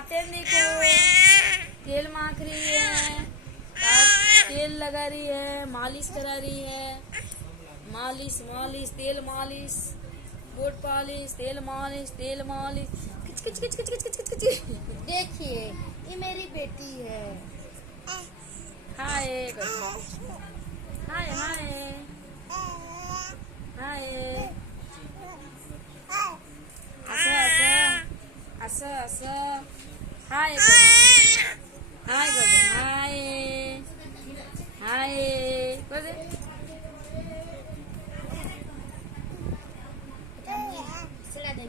खाते देखो, तेल माख रही है, तेल लगा रही है, मालिश करा रही है, मालिश मालिश तेल मालिश, बोट पालिश तेल मालिश तेल मालिश। किच किच किच किच किच किच किच। देखिए ये मेरी बेटी है। हाय हाय हाय हाय, असं असं असं असं हाय कर, हाय कर दे, हाय हाय कर दे। चला दे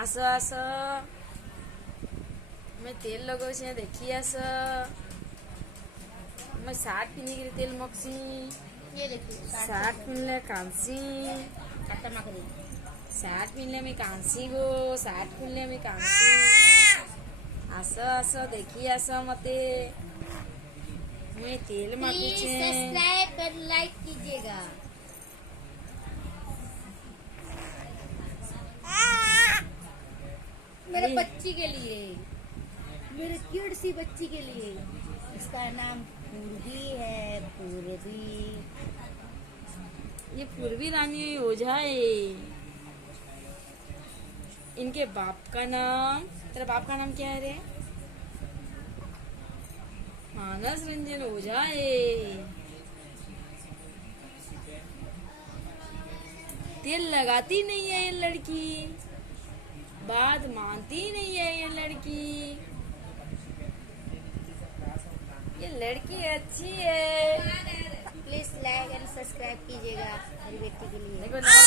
असं असं मैं तेल लगाऊँ देखिए असं मैं साट पिन्ही तेल मगसी, ये देखिए साट पिनले कांसी, खतरनाक रही। साट पिनले मी कांसी गो, साट पिनले मी कांसी। असं असं देखिए असं मते मैं तेल प्लीज माखुचे। सब्सक्राइब और लाइक कीजिएगा। मेरे बच्ची के लिए, मेरे क्यूट सी बच्ची के लिए। इसका नाम पूर्वी है, पूर्वी। ये पूर्वी रानी ओझा है। इनके बाप का नाम, तेरा बाप का नाम क्या है रे? मानस रंजन ओझा है। तेल लगाती नहीं है ये लड़की, बात मानती नहीं है ये लड़की। ये लड़की अच्छी है। प्लीज लाइक एंड सब्सक्राइब कीजिएगा मेरी बेटी के लिए। देखो ना